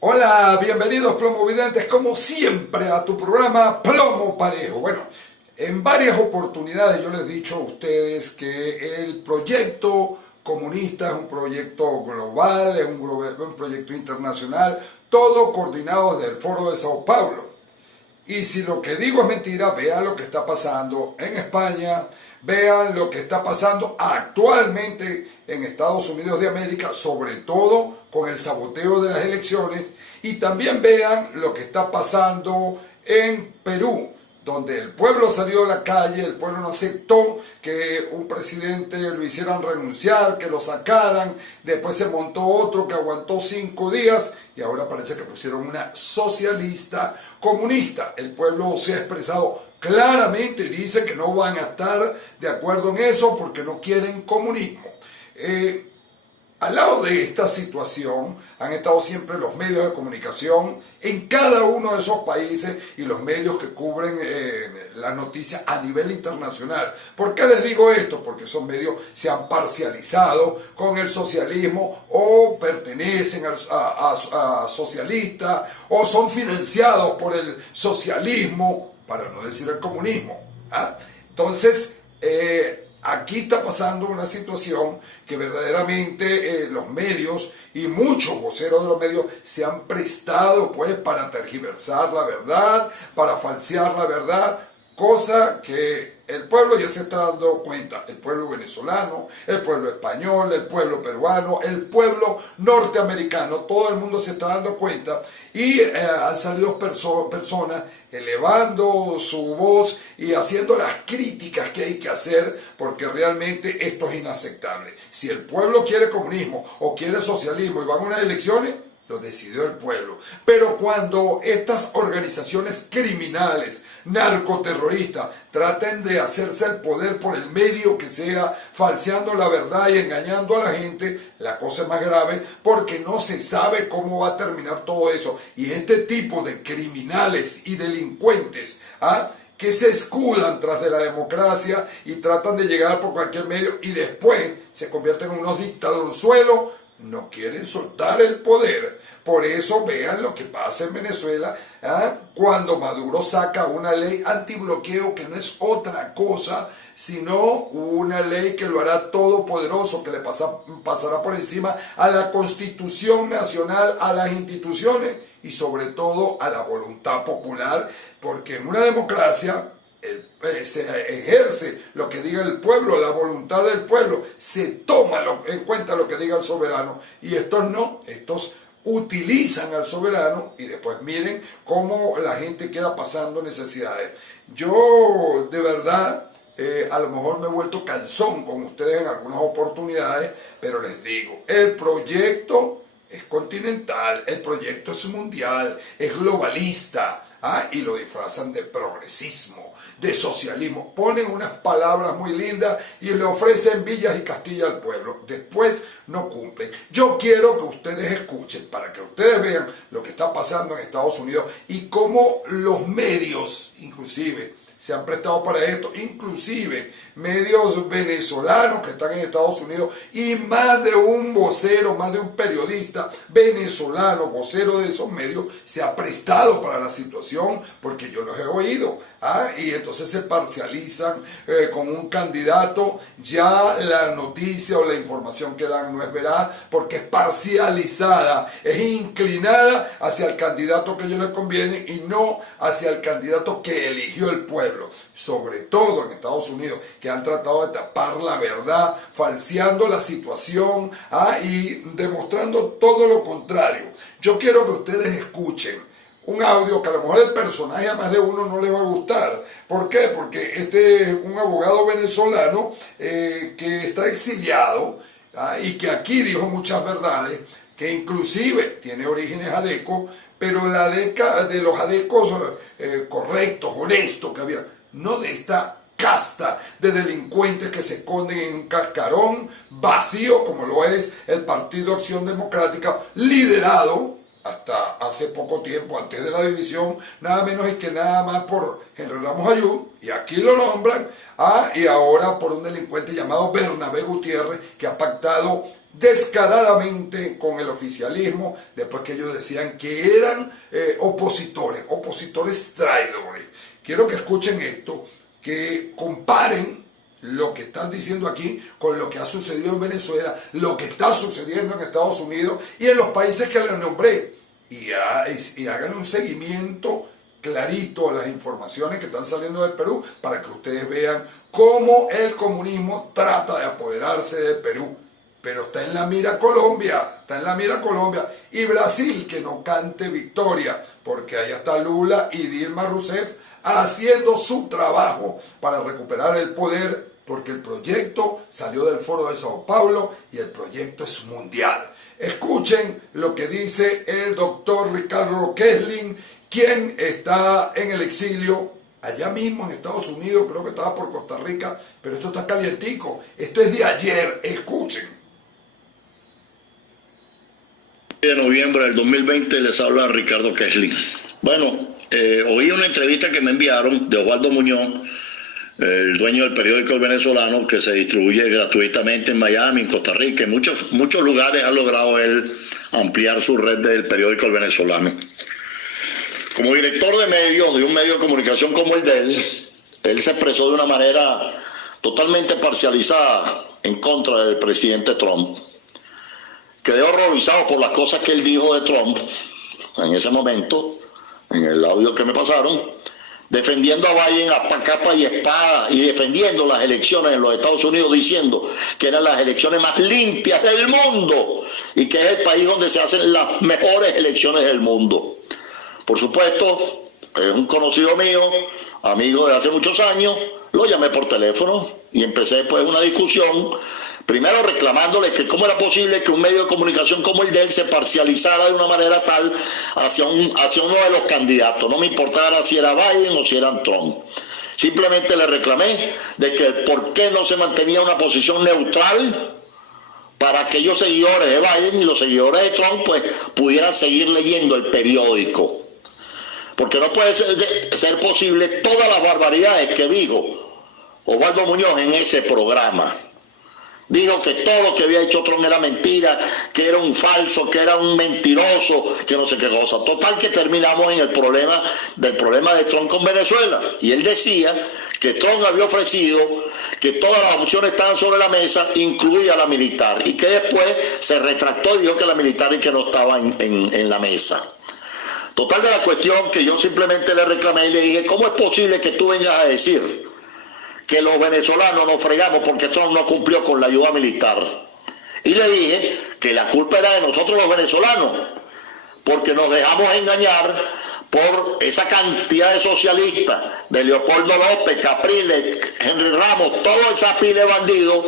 Hola, bienvenidos plomovidentes, como siempre, a tu programa Plomo Parejo. Bueno, en varias oportunidades yo les he dicho a ustedes que el proyecto comunista es un proyecto global, es un proyecto internacional, todo coordinado desde el Foro de Sao Paulo. Y si lo que digo es mentira, vean lo que está pasando en España, vean lo que está pasando actualmente en Estados Unidos de América, sobre todo con el saboteo de las elecciones, y también vean lo que está pasando en Perú, donde el pueblo salió a la calle, el pueblo no aceptó que un presidente lo hicieran renunciar, que lo sacaran, después se montó otro que aguantó 5 días y ahora parece que pusieron una socialista comunista. El pueblo se ha expresado claramente y dice que no van a estar de acuerdo en eso porque no quieren comunismo. Al lado de esta situación han estado siempre los medios de comunicación en cada uno de esos países y los medios que cubren las noticias a nivel internacional. ¿Por qué les digo esto? Porque esos medios se han parcializado con el socialismo o pertenecen a socialistas o son financiados por el socialismo, para no decir el comunismo. Entonces, aquí está pasando una situación que verdaderamente los medios y muchos voceros de los medios se han prestado pues para tergiversar la verdad, para falsear la verdad, cosa que el pueblo ya se está dando cuenta, el pueblo venezolano, el pueblo español, el pueblo peruano, el pueblo norteamericano, todo el mundo se está dando cuenta y han salido personas elevando su voz y haciendo las críticas que hay que hacer porque realmente esto es inaceptable. Si el pueblo quiere comunismo o quiere socialismo y van a unas elecciones, lo decidió el pueblo. Pero cuando estas organizaciones criminales, narcoterroristas, traten de hacerse el poder por el medio que sea, falseando la verdad y engañando a la gente, la cosa es más grave porque no se sabe cómo va a terminar todo eso. Y este tipo de criminales y delincuentes, que se escudan tras de la democracia y tratan de llegar por cualquier medio y después se convierten en unos dictadorzuelos, no quieren soltar el poder. Por eso vean lo que pasa en Venezuela, cuando Maduro saca una ley antibloqueo que no es otra cosa sino una ley que lo hará todopoderoso, que le pasará por encima a la Constitución Nacional, a las instituciones y sobre todo a la voluntad popular, porque en una democracia se ejerce lo que diga el pueblo, la voluntad del pueblo, se toma en cuenta lo que diga el soberano, y estos no, estos utilizan al soberano y después miren cómo la gente queda pasando necesidades. Yo de verdad a lo mejor me he vuelto cansón con ustedes en algunas oportunidades, pero les digo, el proyecto es continental, el proyecto es mundial, es globalista, y lo disfrazan de progresismo, de socialismo, ponen unas palabras muy lindas y le ofrecen villas y Castilla al pueblo, después no cumplen. Yo quiero que ustedes escuchen, para que ustedes vean lo que está pasando en Estados Unidos y cómo los medios, inclusive, se han prestado para esto, inclusive medios venezolanos que están en Estados Unidos y más de un vocero, más de un periodista venezolano, vocero de esos medios, se ha prestado para la situación porque yo los he oído. Y entonces se parcializan con un candidato, ya la noticia o la información que dan no es veraz porque es parcializada, es inclinada hacia el candidato que a ellos les conviene y no hacia el candidato que eligió el pueblo, sobre todo en Estados Unidos, que han tratado de tapar la verdad, falseando la situación y demostrando todo lo contrario. Yo quiero que ustedes escuchen un audio que a lo mejor el personaje a más de uno no le va a gustar. ¿Por qué? Porque este es un abogado venezolano que está exiliado y que aquí dijo muchas verdades, que inclusive tiene orígenes adecos, pero la de los adecos correctos, honestos que había, no de esta casta de delincuentes que se esconden en un cascarón vacío como lo es el Partido Acción Democrática, liderado hasta hace poco tiempo, antes de la división, nada menos y que nada más por Henry Ramos Ayú, y aquí lo nombran, y ahora por un delincuente llamado Bernabé Gutiérrez, que ha pactado descaradamente con el oficialismo, después que ellos decían que eran opositores traidores. Quiero que escuchen esto, que comparen lo que están diciendo aquí con lo que ha sucedido en Venezuela, lo que está sucediendo en Estados Unidos y en los países que les nombré, y hagan un seguimiento clarito a las informaciones que están saliendo del Perú para que ustedes vean cómo el comunismo trata de apoderarse del Perú. Pero está en la mira Colombia, y Brasil, que no cante victoria, porque ahí está Lula y Dilma Rousseff haciendo su trabajo para recuperar el poder, porque el proyecto salió del Foro de Sao Paulo y el proyecto es mundial. Escuchen lo que dice el doctor Ricardo Kesling, quien está en el exilio allá mismo en Estados Unidos, creo que estaba por Costa Rica, pero esto está calientico, esto es de ayer, escuchen. De noviembre del 2020 les habla Ricardo Kesling. Bueno, oí una entrevista que me enviaron de Osvaldo Muñoz, el dueño del periódico El Venezolano, que se distribuye gratuitamente en Miami, en Costa Rica, en muchos lugares ha logrado él ampliar su red del periódico El Venezolano. Como director de medios, de un medio de comunicación como el de él se expresó de una manera totalmente parcializada en contra del presidente Trump. Quedé horrorizado por las cosas que él dijo de Trump en ese momento, en el audio que me pasaron, defendiendo a Biden a capa y espada y defendiendo las elecciones en los Estados Unidos, diciendo que eran las elecciones más limpias del mundo y que es el país donde se hacen las mejores elecciones del mundo. Por supuesto, es un conocido mío, amigo de hace muchos años, lo llamé por teléfono y empecé pues una discusión. Primero reclamándole que cómo era posible que un medio de comunicación como el de él se parcializara de una manera tal hacia uno de los candidatos. No me importara si era Biden o si era Trump. Simplemente le reclamé de que por qué no se mantenía una posición neutral para aquellos seguidores de Biden y los seguidores de Trump pues pudieran seguir leyendo el periódico. Porque no puede ser posible todas las barbaridades que dijo Osvaldo Muñoz en ese programa. Dijo que todo lo que había hecho Trump era mentira, que era un falso, que era un mentiroso, que no sé qué cosa. Total que terminamos en el problema de Trump con Venezuela. Y él decía que Trump había ofrecido que todas las opciones estaban sobre la mesa, incluida la militar. Y que después se retractó y dijo que la militar y que no estaba en la mesa. Total de la cuestión que yo simplemente le reclamé y le dije, ¿cómo es posible que tú vengas a decir que los venezolanos nos fregamos porque Trump no cumplió con la ayuda militar? Y le dije que la culpa era de nosotros los venezolanos, porque nos dejamos engañar por esa cantidad de socialistas, de Leopoldo López, Capriles, Henry Ramos, toda esa pila de bandidos,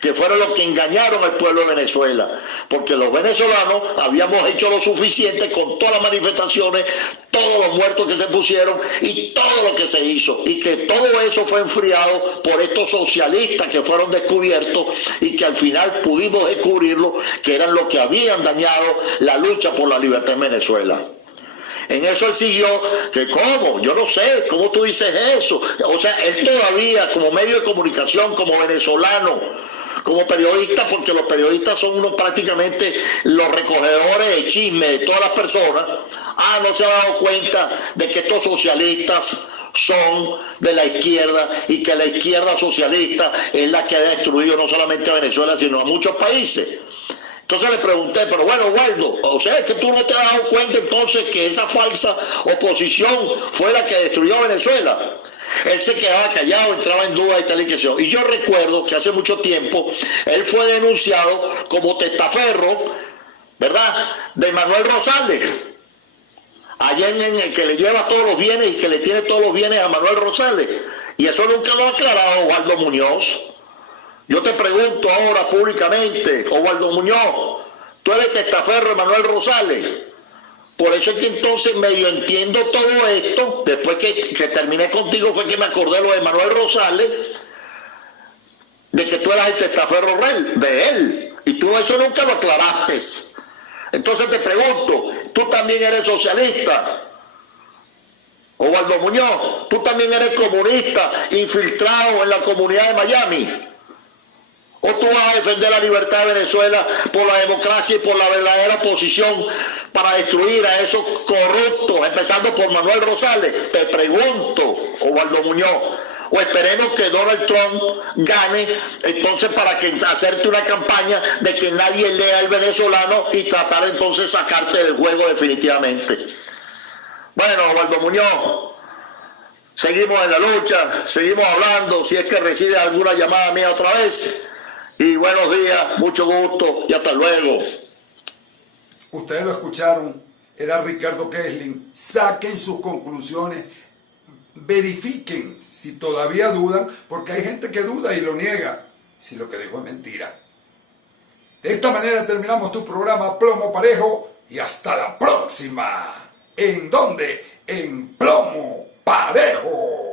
que fueron los que engañaron al pueblo de Venezuela, porque los venezolanos habíamos hecho lo suficiente con todas las manifestaciones, todos los muertos que se pusieron y todo lo que se hizo, y que todo eso fue enfriado por estos socialistas que fueron descubiertos y que al final pudimos descubrirlo, que eran los que habían dañado la lucha por la libertad en Venezuela. En eso él siguió, que ¿cómo? Yo no sé, ¿cómo tú dices eso? O sea, él todavía como medio de comunicación, como venezolano, como periodista, porque los periodistas son unos prácticamente los recogedores de chisme de todas las personas, no se ha dado cuenta de que estos socialistas son de la izquierda y que la izquierda socialista es la que ha destruido no solamente a Venezuela, sino a muchos países. Entonces le pregunté, pero bueno, Waldo, o sea, es que tú no te has dado cuenta entonces que esa falsa oposición fue la que destruyó a Venezuela. Él se quedaba callado, entraba en duda y tal y que sea. Y yo recuerdo que hace mucho tiempo él fue denunciado como testaferro, ¿verdad?, de Manuel Rosales, allá en el que le lleva todos los bienes y que le tiene todos los bienes a Manuel Rosales. Y eso nunca lo ha aclarado Osvaldo Muñoz. Yo te pregunto ahora públicamente, Osvaldo Muñoz, ¿tú eres testaferro de Manuel Rosales? Por eso es que entonces medio entiendo todo esto. Después que terminé contigo fue que me acordé lo de Manuel Rosales, de que tú eras el testaferro de él, y tú eso nunca lo aclaraste. Entonces te pregunto, tú también eres socialista. Osvaldo Muñoz, tú también eres comunista, infiltrado en la comunidad de Miami. ¿O tú vas a defender la libertad de Venezuela por la democracia y por la verdadera oposición para destruir a esos corruptos, empezando por Manuel Rosales? Te pregunto, Osvaldo Muñoz. O esperemos que Donald Trump gane, entonces para que hacerte una campaña de que nadie lea el venezolano y tratar entonces de sacarte del juego definitivamente. Bueno, Osvaldo Muñoz, seguimos en la lucha, seguimos hablando, si es que recibe alguna llamada mía otra vez. Y buenos días, mucho gusto y hasta luego. Ustedes lo escucharon, era Ricardo Kesling. Saquen sus conclusiones, verifiquen si todavía dudan, porque hay gente que duda y lo niega, si lo que dijo es mentira. De esta manera terminamos tu programa Plomo Parejo y hasta la próxima. ¿En dónde? En Plomo Parejo.